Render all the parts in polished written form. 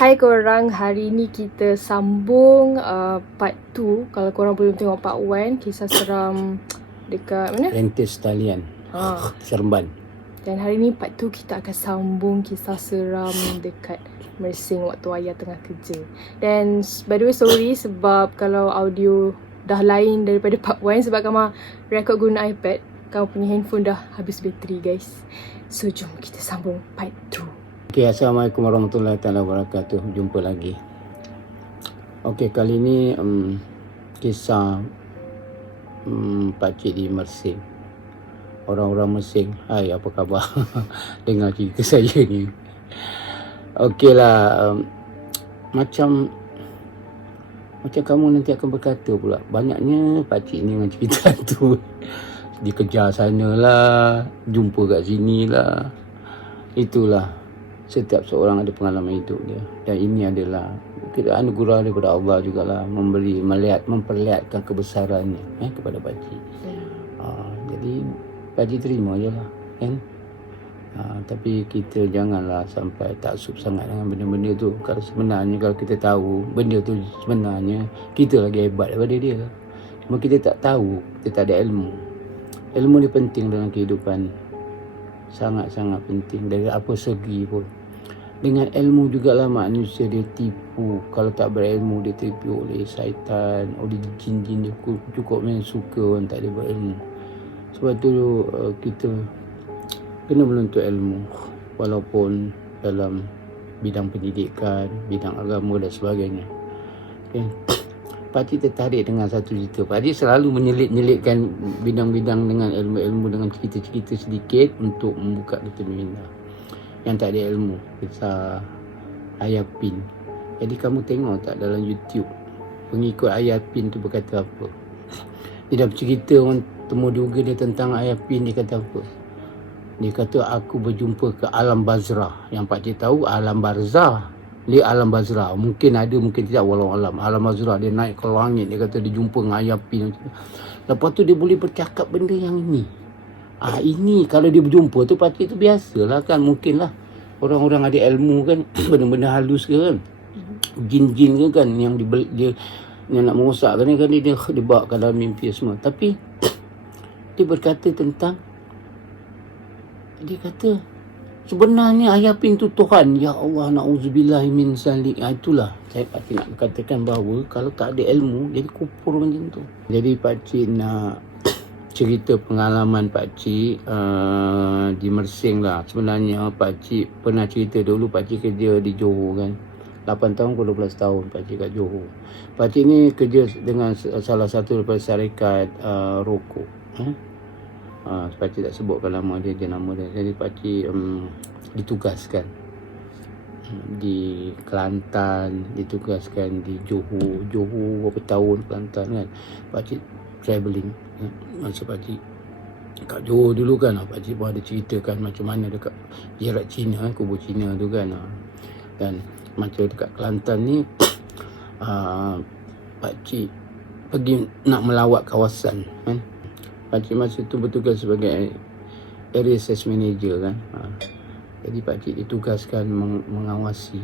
Hai korang, hari ni kita sambung part 2. Kalau korang belum tengok part 1, kisah seram dekat mana? Rentis Talian, Seremban. Dan hari ni part 2 kita akan sambung kisah seram dekat Mersing waktu ayah tengah kerja. Dan by the way sorry sebab kalau audio dah lain daripada part 1 sebab kamu record guna iPad. Kamu punya handphone dah habis bateri guys. So jom kita sambung part 2. Okay, Assalamualaikum warahmatullahi wabarakatuh. Jumpa lagi. Okay, kali ni kisah pakcik di Mersing. Orang-orang Mersing, hai apa khabar? Dengar cerita saya ni. Okay lah, macam kamu nanti akan berkata pula, banyaknya pakcik ni dengan cerita tu. Dikejar sana lah, jumpa kat sini lah. Itulah, setiap seorang ada pengalaman hidup dia. Dan ini adalah anugerah daripada Allah jugalah, memperlihatkan kebesarannya kepada pakcik. Jadi pakcik terima je lah kan. Tapi kita janganlah sampai taksub sangat dengan benda-benda tu. Kalau sebenarnya kalau kita tahu benda tu sebenarnya kita lagi hebat daripada dia. Cuma kita tak tahu, kita tak ada ilmu. Ilmu ni penting dalam kehidupan, sangat-sangat penting dari apa segi pun. Dengan ilmu jugalah manusia dia tipu. Kalau tak berilmu dia tipu oleh syaitan, oleh jin-jin. Dia cukup main suka orang tak ada berilmu. Sebab tu kita kena menuntut ilmu, walaupun dalam bidang pendidikan, bidang agama dan sebagainya. Okay. Pakcik tertarik dengan satu cerita. Pakcik selalu menyelit-nyelitkan bidang-bidang dengan ilmu-ilmu, dengan cerita-cerita sedikit untuk membuka kita minda yang tak ada ilmu. Kisah Ayah Pin. Jadi kamu tengok tak dalam YouTube, pengikut Ayah Pin tu berkata apa? Dia dah cerita orang temu duga dia tentang Ayah Pin. Dia kata apa? Dia kata aku berjumpa ke alam barzah. Yang pakcik tahu alam barzah, dia alam barzah. Mungkin ada, mungkin tidak, walau alam. Alam barzah dia naik ke langit. Dia kata dia jumpa dengan Ayah Pin. Lepas tu dia boleh bercakap benda yang ini. Ini kalau dia berjumpa tu pakcik tu biasalah kan. Mungkin lah orang-orang ada ilmu kan, benda-benda halus ke kan, jin-jin ke kan, yang dia yang nak merosakkan kan, dia bawa ke dalam mimpi semua. Tapi dia berkata tentang, dia kata sebenarnya Ayah Pin tu Tuhan. Ya Allah, na'udzubillah min zalik. Itulah saya pakcik nak katakan bahawa kalau tak ada ilmu jadi kufur macam tu. Jadi pakcik nak cerita pengalaman pakcik di Mersing lah. Sebenarnya pakcik pernah cerita dulu pakcik kerja di Johor kan. 8 tahun ke 12 tahun pakcik kat Johor. Pakcik ni kerja dengan salah satu daripada syarikat rokok. Pakcik tak sebutkan nama dia, nama dia. Jadi pakcik ditugaskan di Kelantan, ditugaskan di Johor berapa tahun Kelantan kan. Pakcik travelling masa pakcik kat Johor dulu kan. Pakcik pun ada ceritakan macam mana dekat Jerat Cina, kubur Cina tu kan. Dan macam dekat Kelantan ni pakcik pergi nak melawat kawasan kan. Pakcik masa tu bertugas sebagai area sales manager kan. Jadi pakcik ditugaskan mengawasi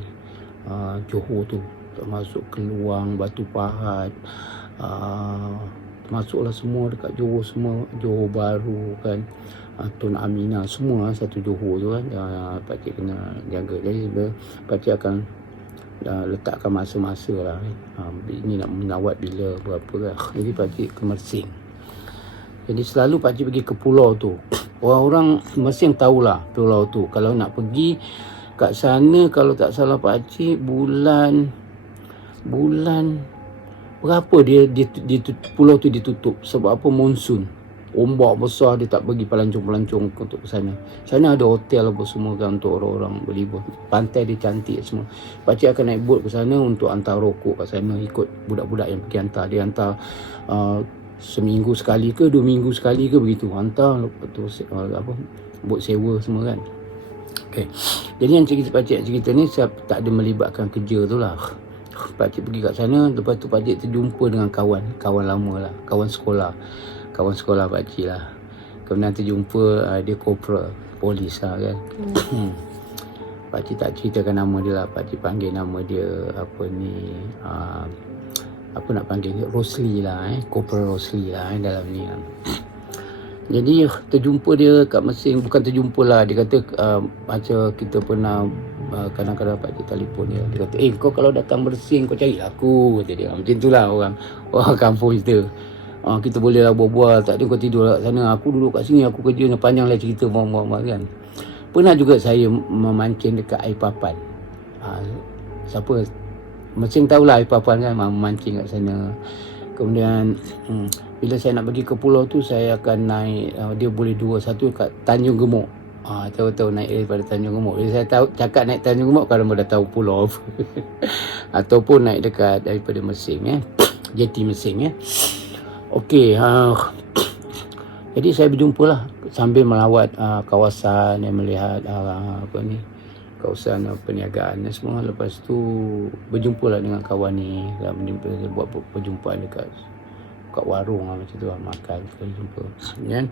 Johor tu, termasuk Keluang, Batu Pahat, masuklah semua dekat Johor, semua Johor Bahru kan, Tun Aminah, semua satu Johor tu kan. Pakcik kena jaga. Jadi pakcik akan letakkan masa-masa lah ini nak menawat bila berapa kan. Jadi pakcik ke Mersing. Jadi selalu pakcik pergi ke pulau tu. Orang-orang Mersing tahulah pulau tu. Kalau nak pergi kat sana, kalau tak salah pakcik bulan berapa dia pulau tu ditutup sebab apa? Monsun, ombak besar, dia tak bagi pelancong-pelancong untuk ke sana. Sana ada hotel apa semua kan untuk orang-orang berlibur. Pantai dia cantik semua. Pakcik akan naik bot ke sana untuk hantar rokok kat sana, ikut budak-budak yang pergi hantar. Dia hantar seminggu sekali ke 2 minggu sekali ke begitu hantar. Lepas tu bot sewa semua kan. Okay. Jadi yang cerita ni saya tak ada melibatkan kerja tu lah. Pakcik pergi kat sana. Lepas tu pakcik terjumpa dengan kawan lama lah, kawan sekolah pakcik lah. Kemudian terjumpa dia corporal polis lah kan. pakcik tak ceritakan nama dia lah. Pakcik panggil nama dia apa ni, apa nak panggil dia, Rosli lah, Corporal Rosli lah dalam ni lah. Jadi terjumpa dia kat Mersing, bukan terjumpa lah, dia kata macam kita pernah kadang-kadang pakcik telefon dia, dia kata kau kalau datang Mersing kau cari aku, kata dia. Macam tu lah orang kampung kita. Kita boleh lah bual-bual, tak ada kau tidur kat sana, aku duduk kat sini, aku kerja, panjang lah cerita bual-bual kan. Pernah juga saya memancing dekat air papan. Siapa Mersing tahulah air papan kan, memancing kat sana. Kemudian bila saya nak pergi ke pulau tu, saya akan naik, dia boleh dua, satu kat Tanjung Gemuk. Tahu-tahu naik daripada Tanjung Gemuk. Bila saya tahu cakap naik Tanjung Gemuk, kalau dah tahu pulau apa. Ataupun naik dekat daripada Mersing, jeti Mersing. Okey, jadi saya berjumpa lah sambil melawat kawasan yang melihat apa ni, kawasan perniagaan dan semua. Lepas tu berjumpa lah dengan kawan ni, buat perjumpaan dekat warung lah, macam tu lah, makan, jumpa kan,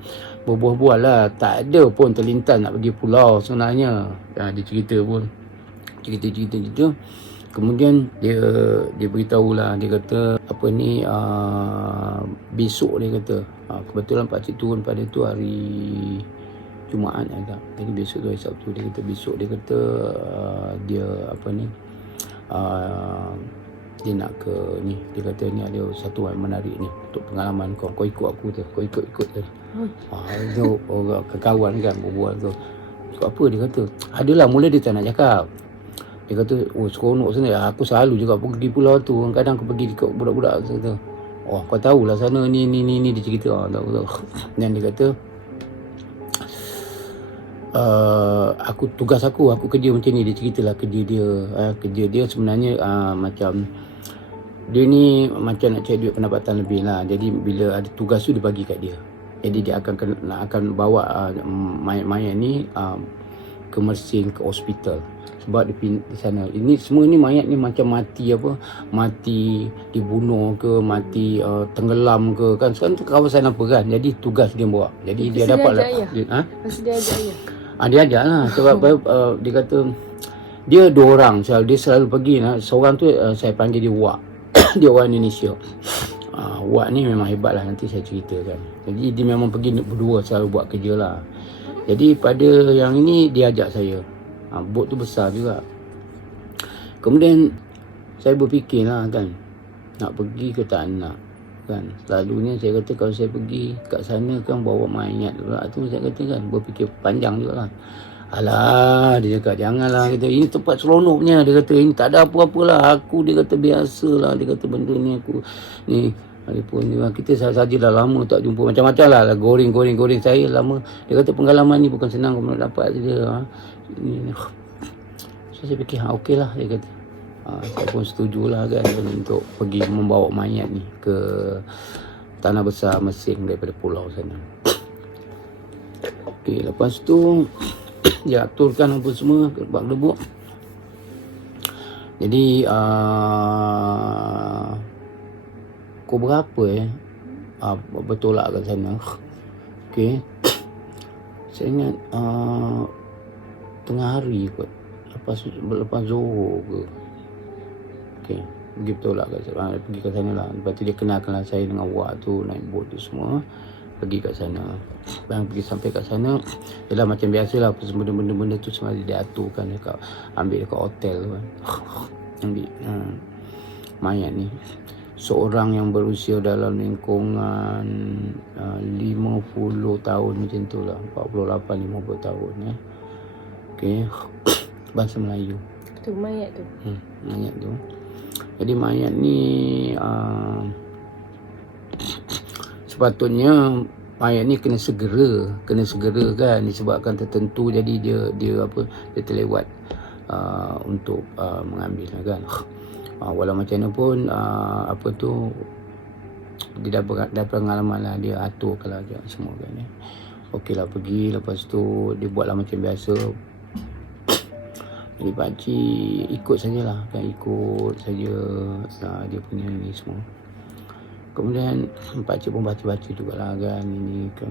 berbual-bual lah. Tak ada pun terlintas nak pergi pulau sebenarnya. Dia cerita pun cerita. Kemudian dia beritahu lah, dia kata apa ni, besok dia kata, kebetulan pakcik turun pada tu hari Jumaat agak. Jadi besok tu hari Sabtu, dia kata besok, dia kata dia apa ni, dia nak ke ni, dia kata ni ada satu yang menarik ni untuk pengalaman kau ikut aku tu, kau ikut tu. Itu orang kawan kan berbual tu. Ikut apa, dia kata adalah, mula dia tak nak cakap. Dia kata seronok sana, aku selalu juga pergi pulau tu, kadang aku pergi dekat budak-budak tu. Kau tahulah sana ni dia cerita. Tahu. Dan dia kata tugas aku kerja macam ni. Dia ceritalah kerja dia sebenarnya macam dia ni macam nak cari duit pendapatan lebih lah. Jadi bila ada tugas tu dia bagi kat dia. Jadi dia akan bawa mayat-mayat ni ke Mersing, ke hospital. Sebab di sana ini semua ni mayat ni macam mati dibunuh ke, mati tenggelam ke kan. Sekarang tu kawasan apa kan. Jadi tugas dia bawa. Jadi dia dapat lah. Masa dia ajak ayah. Dia ajak lah. Sebab dia kata dia dua orang. Dia selalu pergi. Seorang tu saya panggil dia Wak. Dia orang Indonesia. Wak ni memang hebat lah, nanti saya ceritakan. Jadi dia memang pergi berdua, selalu buat kerja lah. Jadi pada yang ini dia ajak saya. Bot tu besar juga. Kemudian saya berfikir lah kan, nak pergi ke tak nak kan. Selalunya saya kata kalau saya pergi kat sana kan bawa mayat pula tu, saya kata kan berfikir panjang juga lah. Alah, dia cakap janganlah, kata ini tempat seronoknya. Dia kata ini tak ada apa-apa lah, aku dia kata biasalah, dia kata benda ni aku ni walaupun kita saja dah lama tak jumpa, macam-macam lah goreng saya lama. Dia kata pengalaman ni bukan senang kau nak dapat saja. So saya fikir okey lah, dia kata. Saya pun setujulah kan untuk pergi membawa mayat ni ke tanah besar Mersing daripada pulau sana. Okey, lepas tu dia aturkan apa semua, gebak-gebuk. Jadi pukul berapa bertolak kat sana. Okey, saya ingat tengah hari kot, lepas Zohor ke. Okey, pergi bertolak kat sana, pergi kat sana lah. Lepas tu dia kenalkanlah saya dengan Wak tu, naik bot tu semua, pergi kat sana. Dan pergi sampai kat sana, ialah macam biasalah, benda-benda tu semua dia aturkan dekat, ambil dekat hotel tu kan. Ambil mayat ni, seorang yang berusia dalam lingkungan 50 tahun macam tu lah, 48-50 tahun Okey, bahasa Melayu Tu mayat tu. Mayat tu. Jadi mayat ni sepatutnya mayat ni kena segera kan, disebabkan tertentu. Jadi dia terlewat untuk mengambil kan. Walau macam mana pun dia dah pengalaman lah, dia aturkan lah semua kan. Okey lah, pergi. Lepas tu dia buatlah macam biasa. Jadi pakcik ikut sajalah kan, ikut saja dia punya ni semua. Kemudian pakcik pun baca-baca jugalah kan, ini kan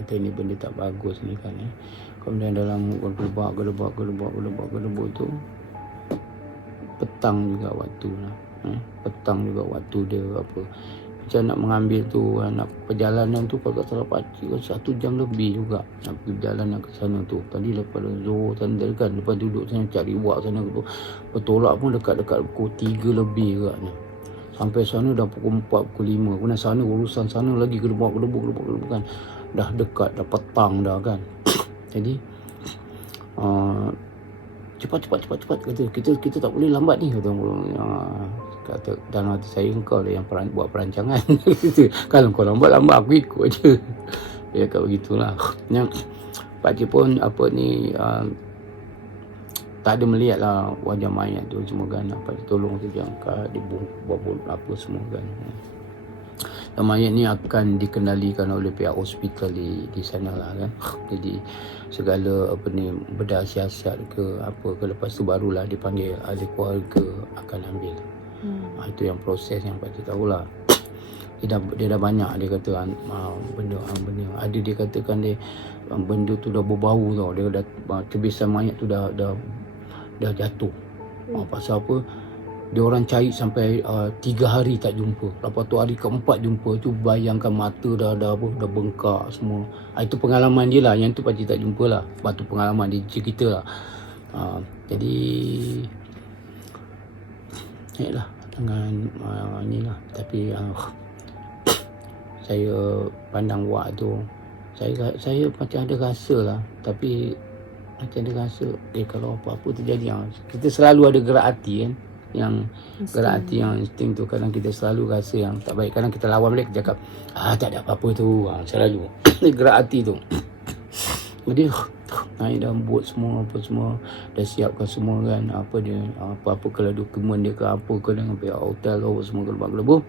kata ini benda tak bagus ni kan. Kemudian dalam gedebak tu petang juga waktu lah. Petang juga waktu dia apa. Macam nak mengambil tu, nak perjalanan tu kalau tak salah pakcik 1 jam lebih juga nak pergi perjalanan ke sana tu. Tadi lepas Johor sana kan, lepas duduk sana cari wak sana tu, bertolak pun dekat-dekat pukul 3 lebih agaknya. Sampai sana dah pukul 4, pukul 5. Kemudian sana urusan sana lagi gedebak kan. Dah dekat, dah petang dah kan. Jadi cepat kata kita tak boleh lambat ni kata dalam hati saya, engkau lah yang buat perancangan. Kalau kau lambat aku ikut je. Dia kata begitulah. Yang pakcik pun tak ada melihat lah wajah mayat tu semua kan. Pakcik tolong tu angkat, dia buat apa semua kan. Dan mayat ni akan dikendalikan oleh pihak hospital di sana lah kan. Jadi segala bedah siasat ke apa ke, lepas tu barulah dipanggil ahli keluarga akan ambil. Itu yang proses yang pakcik tahulah. Dia dah banyak dia kata benda. Ada dia katakan benda tu dah berbau tau. Dia dah tebisan mayat tu dah jatuh. Pasal apa? Dia orang cari sampai 3 hari tak jumpa. Lepas tu hari ke-4 jumpa tu, bayangkan mata dah bengkak semua. Itu pengalaman dia lah. Yang tu pakcik tak jumpa lah. Lepas tu pengalaman dia cerita lah. Jadi lah dengan inilah. Tapi saya pandang wak tu, saya macam ada rasa lah. Tapi macam ada rasa kalau apa-apa terjadi, kita selalu ada gerak hati kan. Yang gerak hati, yang insting tu, kadang kita selalu rasa yang tak baik. Kadang kita lawan balik, kita cakap tak ada apa-apa tu, selalu gerak hati tu. Jadi naik dalam bot semua, apa semua dah siapkan semua kan. Apa-apa kalau dokumen dia ke apa ke dengan pihak hotel apa semua gelabah-gelabah.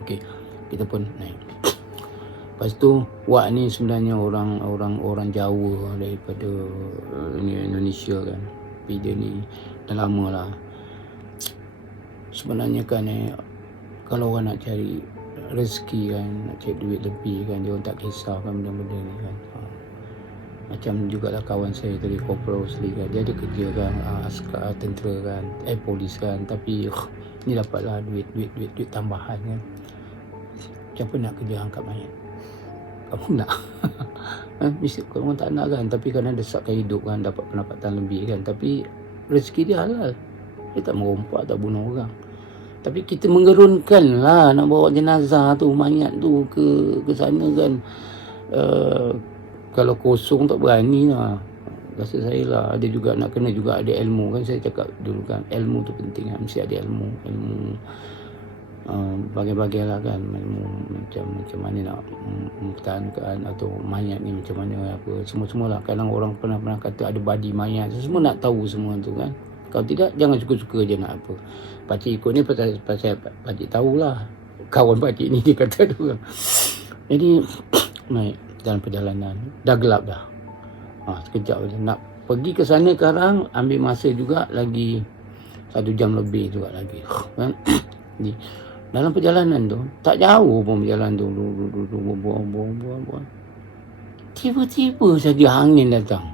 Okey, kita pun naik. Lepas tu wak ni sebenarnya orang Jawa daripada Indonesia kan. Tapi dia ni dah lama lah. Sebenarnya kan kalau orang nak cari rezeki kan, nak cari duit lebih kan, dia orang tak kisahkan benda-benda ni kan. Macam jugalah kawan saya tadi, Corporal Rosli kan, dia ada kerja kan, askar, tentera kan, polis kan, tapi ni dapatlah duit tambahan kan. Macam apa nak kerja angkat mayat? Kamu nak? Mesti korang tak nak kan, tapi kadang desakkan hidup kan, dapat pendapatan lebih kan, tapi rezeki dia halal. Dia tak merompak, tak bunuh orang. Tapi kita menggerunkan lah nak bawa jenazah tu, mayat tu ke sana kan. Kalau kosong tak berani lah. Rasa saya lah. Ada juga nak kena juga ada ilmu kan. Saya cakap dulu kan, ilmu tu penting kan. Mesti ada ilmu bagai-bagai lah kan. Ilmu macam mana nak mempertahankan atau mayat ni macam mana apa. Semua-semua lah. Kadang orang pernah kata ada badi mayat. Semua nak tahu semua tu kan. Kalau tidak, jangan suka-suka je nak apa. Pakcik ikut ni pasal pakcik tahulah. Kawan pakcik ni dia kata tu kan. Jadi naik dalam perjalanan, dah gelap dah. Sekejap je nak pergi ke sana sekarang, ambil masa juga lagi 1 jam lebih juga lagi kan. Jadi dalam perjalanan tu tak jauh pun perjalanan tu, buang. Tiba-tiba saja angin datang.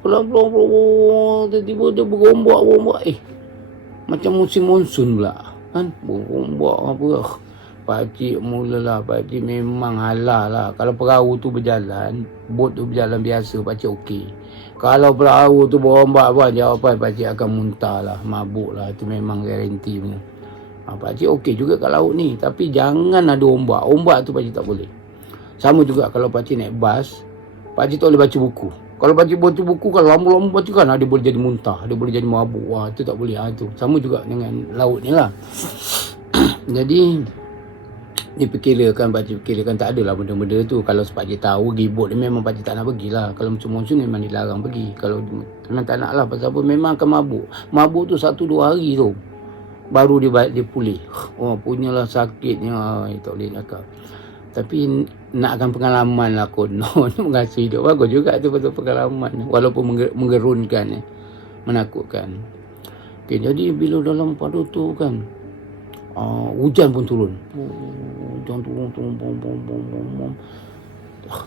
Pelan-pelan tiba-tiba dia berombak. Macam musim monsun pula kan, berombak apa. Pakcik mulalah, pakcik memang halah lah. Kalau perahu tu berjalan, bot tu berjalan biasa, pakcik okey. Kalau perahu tu berombak apa, jawapan pakcik akan muntah lah, mabuk lah. Itu memang garanti punya. Pakcik okey juga kat laut ni, tapi jangan ada ombak. Ombak tu pakcik tak boleh. Sama juga kalau pakcik naik bas, pakcik tak boleh baca buku. Kalau pakcik baca buku, kalau lama-lama baca kan, dia boleh jadi muntah, dia boleh jadi mabuk. Itu tak boleh. Itu sama juga dengan laut ni lah. Jadi pakcik fikirkan tak adalah benda-benda tu. Kalau pakcik tahu pergi bot ni, memang pakcik tak nak pergilah. Kalau macam monsun memang dilarang pergi. Kalau memang tak nak lah, pasal apa, memang akan mabuk. Mabuk tu 1-2 hari tu baru dia pulih. Punyalah sakitnya, tak boleh cakap. Tapi nakkan pengalaman lah konon. Mengasihi hidup bagus juga tu, betul pengalaman. Walaupun menggerunkan, menakutkan. Okay, jadi bila dalam pada tu kan, hujan pun turun. Hujan turun.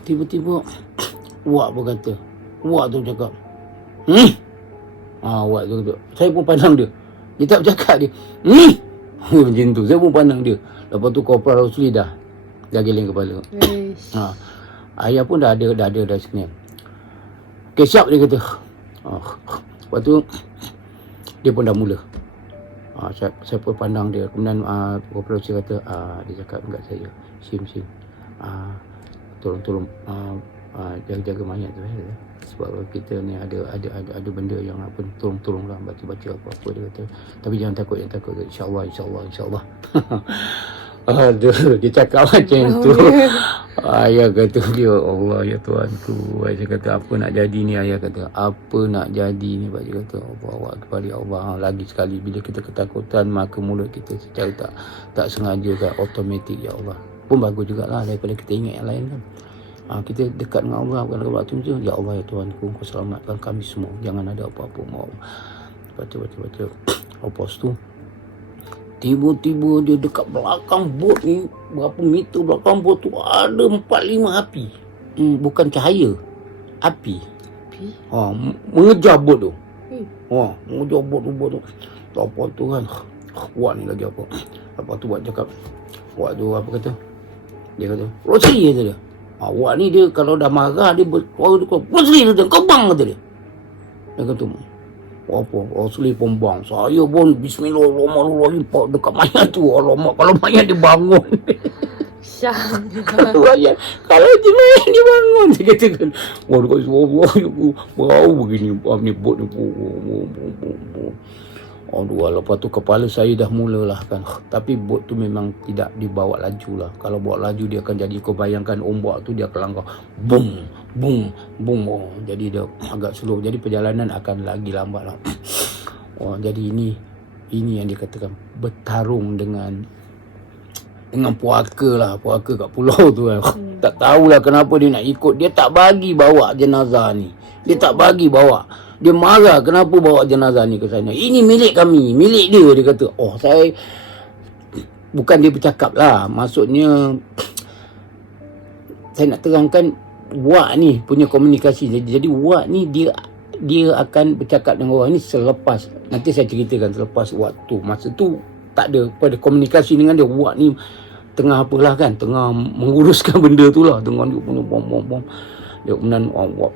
Tiba-tiba Wak berkata, Wak tu cakap, Wak tu kata, saya pun pandang dia. Dia tak bercakap dia. Macam tu. Saya pun pandang dia. Lepas tu Korporal Rosli dah geleng kepala. Ayah pun dah ada sini. Okay, siap dia kata. Lepas tu dia pun dah mula. Saya pun pandang dia. Kemudian Korporal Rosli kata, dia cakap dekat saya, Sim, tolong jaga mayat tu. Sebab kita ni ada benda yang apa, tolonglah baca apa dia kata. Tapi jangan takut, insyaAllah. Aduh, dia cakap macam tu. Ayah kata dia, Allah ya Tuhanku. Ayah kata, apa nak jadi ni? Ayah kata, apa nak jadi ni? Ayah kata, Allah kepada Allah. Lagi sekali bila kita ketakutan, maka mulut kita secara tak sengaja, tak automatik, ya Allah. Pun bagus jugalah daripada kita ingat yang lain kan. Kita dekat dengan Allah, bukan waktu tu, ya Allah ya Tuhanku, Kau selamatkan kami semua, jangan ada apa-apa mau. Baca. Lepas tu tiba-tiba dia dekat belakang bot ni, berapa meter belakang bot tu ada 4-5 api. Bukan cahaya, api. Mengejar bot tu. Mengejar bot tu. Lepas tu kan, Wak ni lagi apa. Lepas tu Wak cakap, Wak tu apa kata? Dia kata, Rosli kata dia. Wak ni dia kalau dah marah, dia bersuara dia kata, Rosli kata, kau bang kata dia. Dia kata, apa, Rosli pun bang. Saya pun bismillahirrahmanirrahim dekat mayat tu. Alamak, kalau mayat dia bangun. Kalau je mayat dia bangun. Dia katakan, dekat suara bau begini. Ni bot ni. Aduh, lepas tu kepala saya dah mulalah kan. Tapi bot tu memang tidak dibawa laju lah. Kalau bawa laju dia akan jadi, kau bayangkan ombak tu dia akan langkah boom. Jadi dia agak slow. Jadi perjalanan akan lagi lambat lah. Jadi ini yang dikatakan bertarung dengan puaka kat pulau tu kan. Tak tahulah kenapa dia nak ikut. Dia tak bagi bawa jenazah ni. Dia tak bagi bawa. Dia marah kenapa bawa jenazah ni ke sana. Ini milik kami, milik dia, dia kata. Saya bukan dia bercakap lah. Maksudnya saya nak terangkan Wak ni punya komunikasi. Jadi Wak ni dia akan bercakap dengan orang ni selepas. Nanti saya ceritakan selepas waktu. Masa tu tak ada pada komunikasi dengan dia. Wak ni tengah apalah kan, tengah menguruskan benda tu lah. Tengah dia punya bom. Dia kemudian Wak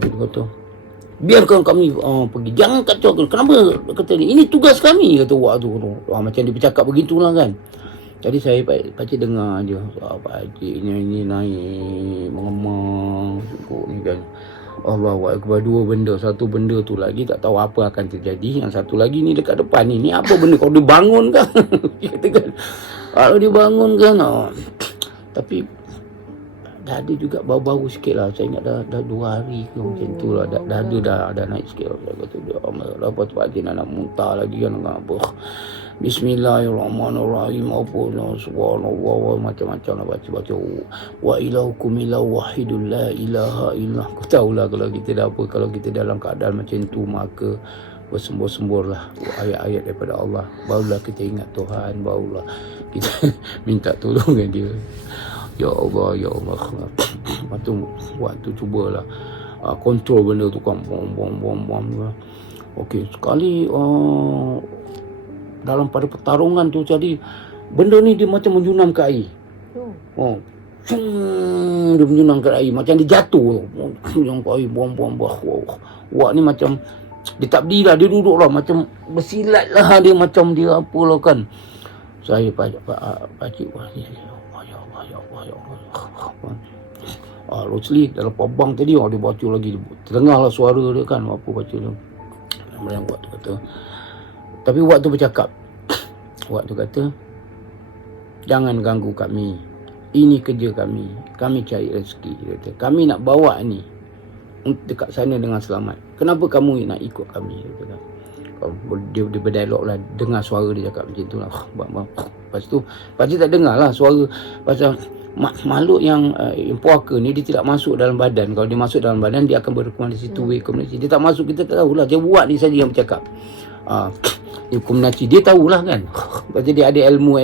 dia kata, biarkan kami pergi, jangan kacau. Kenapa? Kata dia, ini tugas kami, kata Wak tu. Macam dia bercakap begitulah kan. Jadi saya pakcik dengar je. Pakciknya ini naik mengemang cukup ni kan. Allahu Akbar. Dua benda. Satu benda tu lagi tak tahu apa akan terjadi. Yang satu lagi ni dekat depan ni. Ni apa benda? Kalau dia bangun kan? Dia kata kan, kalau dia bangun kan. Tapi dah ada juga baru-baru sikit lah. Saya ingat dah 2 hari ke macam tu lah. Dah naik sikit lah. Saya kata dia lepas tu pakcik nak muntah lagi kan. Apa Bismillahirrahmanirrahim. Subhanallah, macam-macam lah baca. Wa ilahukum ilahu wahidun la ilaha illallah. Kau tahulah kalau kita dah apa, kalau kita dalam keadaan macam tu, maka bersembur-semburlah ayat-ayat daripada Allah. Barulah kita ingat Tuhan, barulah kita minta tolongan dia. Ya Allah. Lepas tu waktu cubalah kontrol benda tu kan. Bom. Okey, sekali dalam pada pertarungan tu, jadi benda ni dia macam menyunam ke air. Dia menyunam ke air, macam dia jatuh. Yang air bom. Wak ni macam dia tak berdiri lah, dia duduk lah macam bersilat lah dia, macam dia apalah kan. Saya pakcik Rosli dalam pabang tadi dia baca lagi, terdengarlah suara dia kan, apa baca dia. Yang Wak tu kata, tapi Wak tu bercakap. Wak tu kata, jangan ganggu kami, ini kerja kami cari rezeki. Dia kata, kami nak bawa ni dekat sana dengan selamat. Kenapa kamu nak ikut kami? Dia kata. Dia berdialog lah, dengar suara dia cakap macam tu lah. Lepas tu pakcik tak dengar lah suara. Pasal makhluk yang puaka ni, dia tidak masuk dalam badan. Kalau dia masuk dalam badan, dia akan berrekomendasi two way communication. Dia tak masuk, kita tak tahulah. Dia buat ni saja yang bercakap. hukum nafsi dia tahulah kan. Lepas tu dia ada ilmu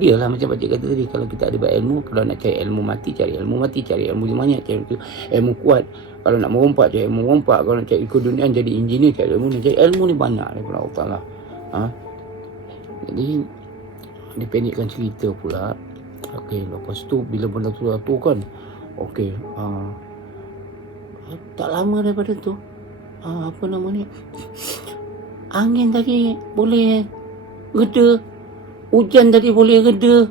dia lah, macam pakcik kata tadi, kalau kita ada berilmu, kalau nak cari ilmu mati, cari ilmu mati, cari ilmu banyak, cari ilmu kuat. Kalau nak merompak, cari ilmu merompak. Kalau nak cari keduniaan, jadi engineer, cari ilmu ni. Cari ilmu ni banyak daripada Allah Ta'ala. Jadi dia pendekkan cerita pula. Okey, lepas tu bila benda tu kan, okey, tak lama daripada tu, apa nama ni, angin tadi boleh reda, hujan tadi boleh reda,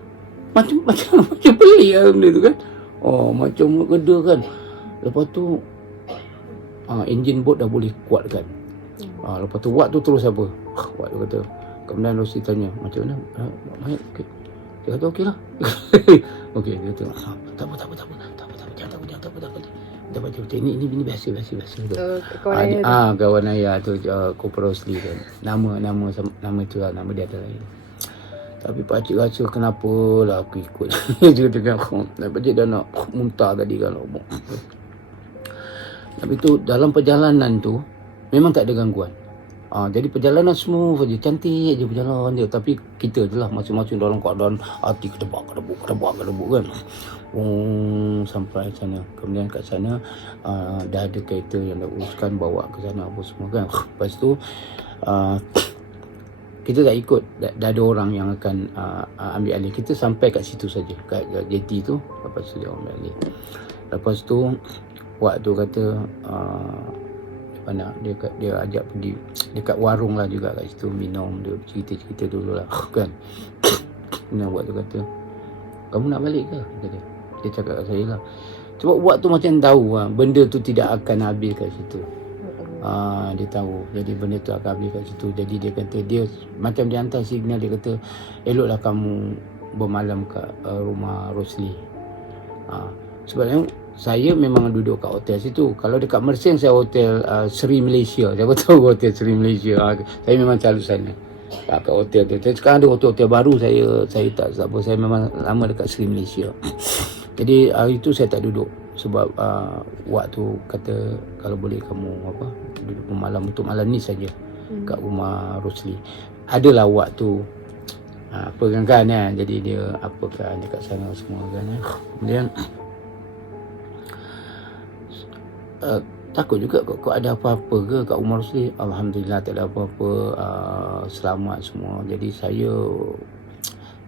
macam pelik lah benda tu kan. Macam reda kan. Lepas tu enjin bot dah boleh kuatkan. Lepas tu Wat tu terus apa, Wat tu kata, kemudian Rosi tanya macam mana, okay. Dia kata okey lah. Okey, dia kata tak apa, jangan takut. Kita baca betul. Ini biasa. Kawan ayah tu Kopra Rosli kan. Nama tu lah, nama dia ada lain. Tapi pakcik rasa kenapa lah aku ikut. Dia kata pakcik dah nak muntah tadi kan. Tapi tu dalam perjalanan tu memang tak ada gangguan. Jadi perjalanan smooth saja, cantik je berjalan je. Tapi kita je lah masing-masing dalam keadaan hati kedebak kan. Sampai sana. Kemudian kat sana dah ada kereta yang dah uruskan bawa ke sana apa semua kan. Lepas tu kita tak ikut, dah ada orang yang akan ambil alih. Kita sampai kat situ saja, kat jeti tu. Lepas tu dia ambil alih. Lepas tu waktu kata mana dia ajak pergi dekat warung lah juga kat situ, minum, dia cerita dulu lah kan. Kemudian Wat tu kata, kamu nak balik ke? Dia cakap kat saya lah. Sebab Wat tu macam tahu benda tu tidak akan habis kat situ. Dia tahu, jadi benda tu akan habis kat situ. Jadi dia kata, dia macam dia hantar signal, dia kata eloklah kamu bermalam kat rumah Rosli. Sebabnya saya memang duduk kat hotel situ. Kalau dekat Mersing saya hotel Sri Malaysia. Siapa tahu hotel Sri Malaysia? Saya memang selalu sana kat hotel tu. Sekarang ada hotel-hotel baru, saya tak apa. Saya memang lama dekat Sri Malaysia. Jadi hari tu saya tak duduk sebab waktu kata kalau boleh kamu duduk malam untuk malam ni saja kat rumah Rosli. Adalah waktu apa kan jadi dia apa kan dekat sana semua kan. Kemudian takut juga kok ada apa-apa ke kat rumah Rosli. Alhamdulillah tak ada apa-apa, selamat semua. Jadi saya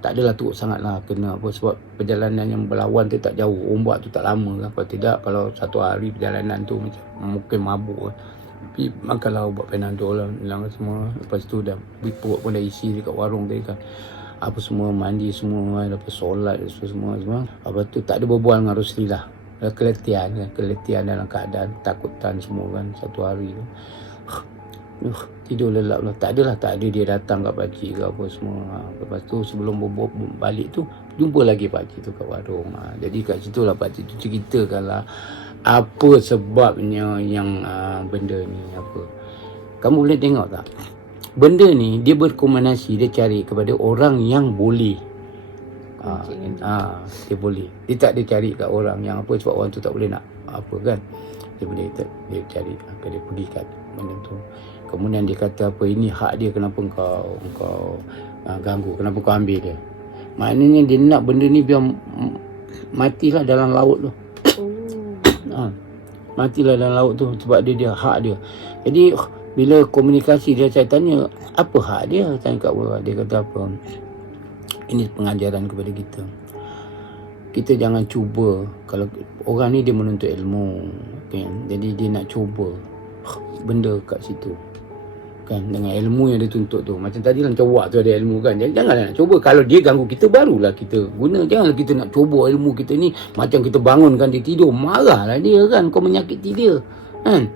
tak adalah teruk sangat lah kena apa, sebab perjalanan yang berlawan tu tak jauh, ombak tu tak lama. Apa tidak, kalau satu hari perjalanan tu macam mungkin mabuk kan. Tapi makanlah ubat Panadol lah, hilang semua. Lepas tu dah perut pun dah isi dekat warung tadi kan. Apa semua, mandi semua, lepas solat semua. Lepas tu tak ada berbual dengan Rosli lah. Keletihan dalam keadaan takutan semua kan satu hari tu. Tidur lelap lah. Tak ada dia datang kat pakcik ke apa semua. Lepas tu sebelum balik tu jumpa lagi pakcik tu kat warung. Jadi kat situ lah pakcik tu ceritakan lah apa sebabnya yang benda ni apa. Kamu boleh tengok tak, benda ni dia berkombinasi, dia cari kepada orang yang boleh. Dia boleh. Dia tak dia cari kat orang yang apa, sebab orang tu tak boleh nak apa kan. Dia boleh dia cari, dia pergi kat benda tu. Kemudian dia kata apa, ini hak dia, kenapa kau ganggu, kenapa kau ambil dia. Maknanya dia nak benda ni biar matilah dalam laut tu. Matilah dalam laut tu sebab dia hak dia. Jadi bila komunikasi dia, saya tanya apa hak dia, tanya kat orang. Dia kata apa, ini pengajaran kepada kita. Kita jangan cuba, kalau orang ni dia menuntut ilmu kan, jadi dia nak cuba benda kat situ kan, dengan ilmu yang dia tuntut tu. Macam tadi lah, macam Wak tu ada ilmu kan, jadi janganlah nak cuba. Kalau dia ganggu kita, barulah kita guna. Janganlah kita nak cuba ilmu kita ni. Macam kita bangunkan dia tidur, marahlah dia kan, kau menyakiti dia kan.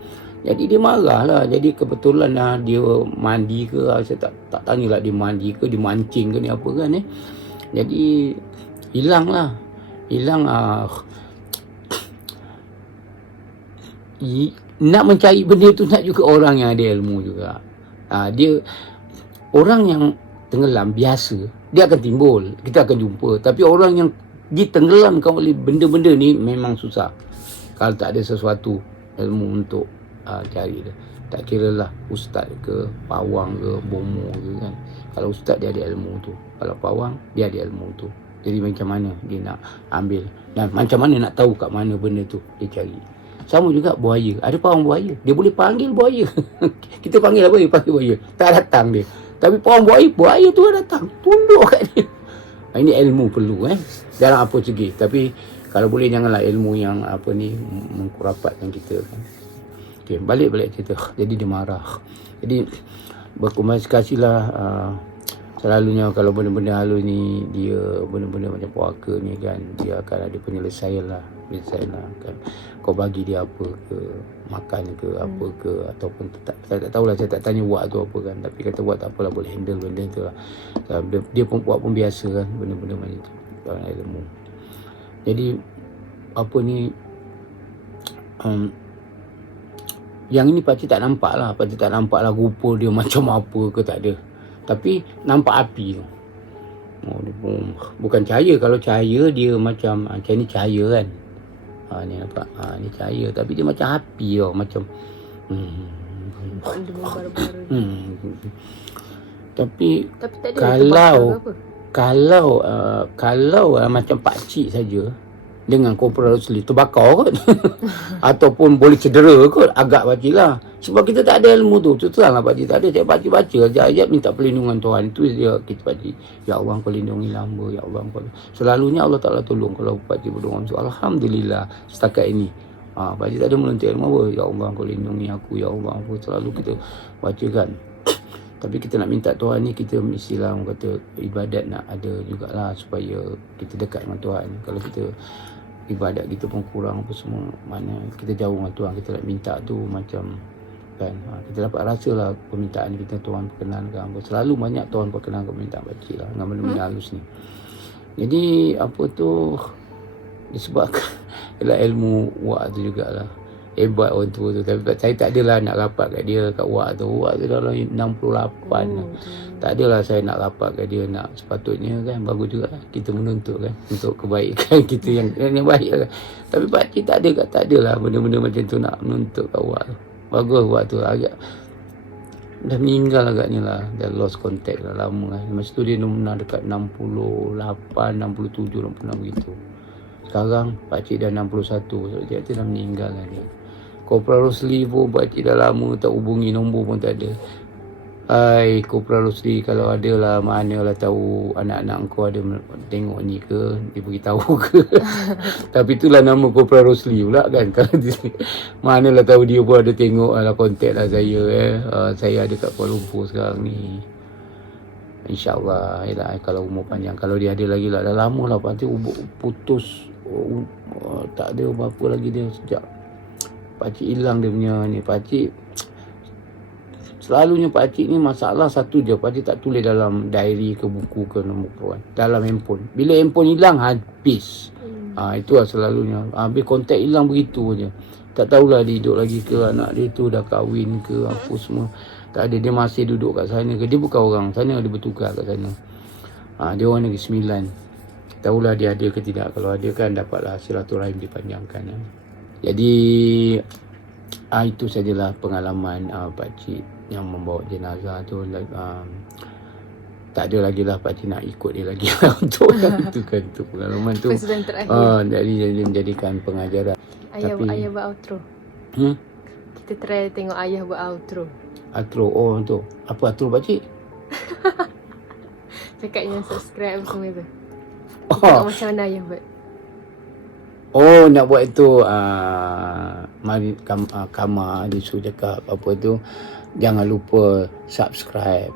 Jadi dia marah lah. Jadi kebetulan lah dia mandi ke, saya tak tanyalah dia mandi ke, dia mancing ke ni apa kan Jadi hilang nak mencari benda tu, nak juga orang yang ada ilmu juga. Dia orang yang tenggelam biasa, dia akan timbul, kita akan jumpa. Tapi orang yang ditenggelamkan oleh benda-benda ni memang susah kalau tak ada sesuatu ilmu untuk cari dia. Tak kira lah ustaz ke, pawang ke, bomo ke kan. Kalau ustaz dia ada ilmu tu, kalau pawang dia ada ilmu tu. Jadi macam mana dia nak ambil dan macam mana nak tahu kat mana benda tu dia cari. Sama juga buaya. Ada pawang buaya, dia boleh panggil buaya. Kita panggil apa? Dia panggil buaya, tak datang dia. Tapi pawang buaya, buaya tu datang, tunduk kat dia. Ini ilmu perlu dalam apa segi. Tapi kalau boleh janganlah ilmu yang apa ni mengkurapatkan kita kan. Okey, balik cerita. Jadi dia marah. Jadi berkomunikasilah selalunya kalau benda-benda halus ni, dia benda-benda macam puaka ni kan, dia akan ada penyelesaian lah kan. Kau bagi dia apa ke, makan ke, apa ke, ataupun saya tak tahulah, saya tak tanya buat tu apa kan, tapi kata buat tak apalah, boleh handle benda tu lah. Dia pun buat pun biasa kan, benda-benda macam tu dalam ilmu. Jadi apa ni yang ini pakcik tak nampak lah rupa dia macam apa ke, tak ada. Tapi nampak api tu. Dia pun bukan cahaya. Kalau cahaya dia macam ni cahaya kan. Ni nampak. Ni cahaya, tapi dia macam api tau, macam tapi tak ada kalau macam pakcik saja dengan Corporal Rosli terbakar kot ataupun boleh cedera kot, agak pakcik lah. Sebab kita tak ada ilmu tu. Terang lah pakcik tak ada. Saya pakcik baca ayat-ayat minta perlindungan Tuhan. Itu dia kita pakcik. Ya Allah, kau lindungi hamba. Ya Allah, kau. Selalunya Allah Ta'ala tolong kalau pakcik berdoa. Alhamdulillah setakat ini. Pakcik tak ada menuntut ilmu apa. Ya Allah, kau lindungi aku. Ya Allah, aku selalu kita baca kan. Tapi kita nak minta Tuhan ni, kita mestilah orang kata ibadat nak ada jugalah supaya kita dekat dengan Tuhan. Kalau kita ibadat kita pun kurang apa semua, mana kita jauh dengan Tuhan, kita nak minta tu macam kan, kita dapat rasa lah permintaan kita Tuhan perkenankan apa. Selalu banyak Tuhan perkenankan permintaan pakcik lah dengan benda-benda halus ni. Jadi apa tu disebabkan ialah ilmu wak tu jugalah. Hebat orang tua tu. Tapi saya tak adalah nak rapat kat dia, kat wak tu. Wak tu dalam 68 tak adalah saya nak rapat kat dia, nak sepatutnya kan. Bagus juga kita menuntut kan, untuk kebaikan kita yang baik kan. Tapi pakcik tak adalah benda-benda macam tu nak menuntut kat wak tu. Bagus wak tu, agak dah meninggal agaknya lah, dah lost contact lah lama kan. Masa tu dia pernah dekat 68, 67, 66 gitu. Sekarang pakcik dah 61, so dia dah meninggal lah dia. Corporal Rosli pun pakcik dah lama tak hubungi, nombor pun tak ada. Hai Corporal Rosli, kalau ada lah, mana lah tahu anak-anak kau ada tengok ni ke, dia beritahu ke. Tapi itulah nama Corporal Rosli pula kan. Kalau mana lah tahu dia pun ada tengok lah, kontak lah saya saya ada kat Kuala Lumpur sekarang ni. InsyaAllah yalah, kalau umur panjang. Kalau dia ada lagi lah, dah lama lah pakcik putus. Tak ada apa-apa lagi dia sejak pakcik hilang dia punya ni. Pakcik selalunya pakcik ni masalah satu je, pakcik tak tulis dalam diary ke buku ke nombor kawan, dalam handphone. Bila handphone hilang habis. Itu lah selalunya. Habis kontak hilang begitu je. Tak tahulah dia hidup lagi ke, anak dia tu dah kahwin ke apa semua. Tak ada, dia masih duduk kat sana ke. Dia bukan orang sana, dia bertugas kat sana. Dia orang Negeri Sembilan. Tahulah dia ada ke tidak. Kalau ada kan dapatlah silaturahim dipanjangkan. Jadi itu sajalah pengalaman pakcik yang membawa jenazah tu. Tak ada lagi lah pakcik nak ikut dia lagi lah untuk itu kan, tu pengalaman tu. Jadi menjadikan pengajaran. Ayah buat outro. Kita try tengok ayah buat outro. Outro, tu. Apa outro pakcik? Cakap yang subscribe semua tu. Tengok macam mana ayah buat. Nak buat itu mari Kama dia suruh cakap apa tu, jangan lupa subscribe.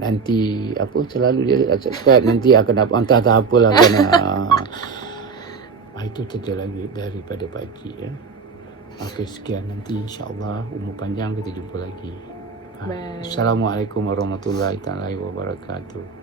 Nanti apa selalu dia subscribe, nanti akan dapat entah apalah kan. Itu saja lagi daripada pakcik ya. Okey, sekian, nanti insya-Allah umur panjang kita jumpa lagi. Assalamualaikum warahmatullahi wabarakatuh.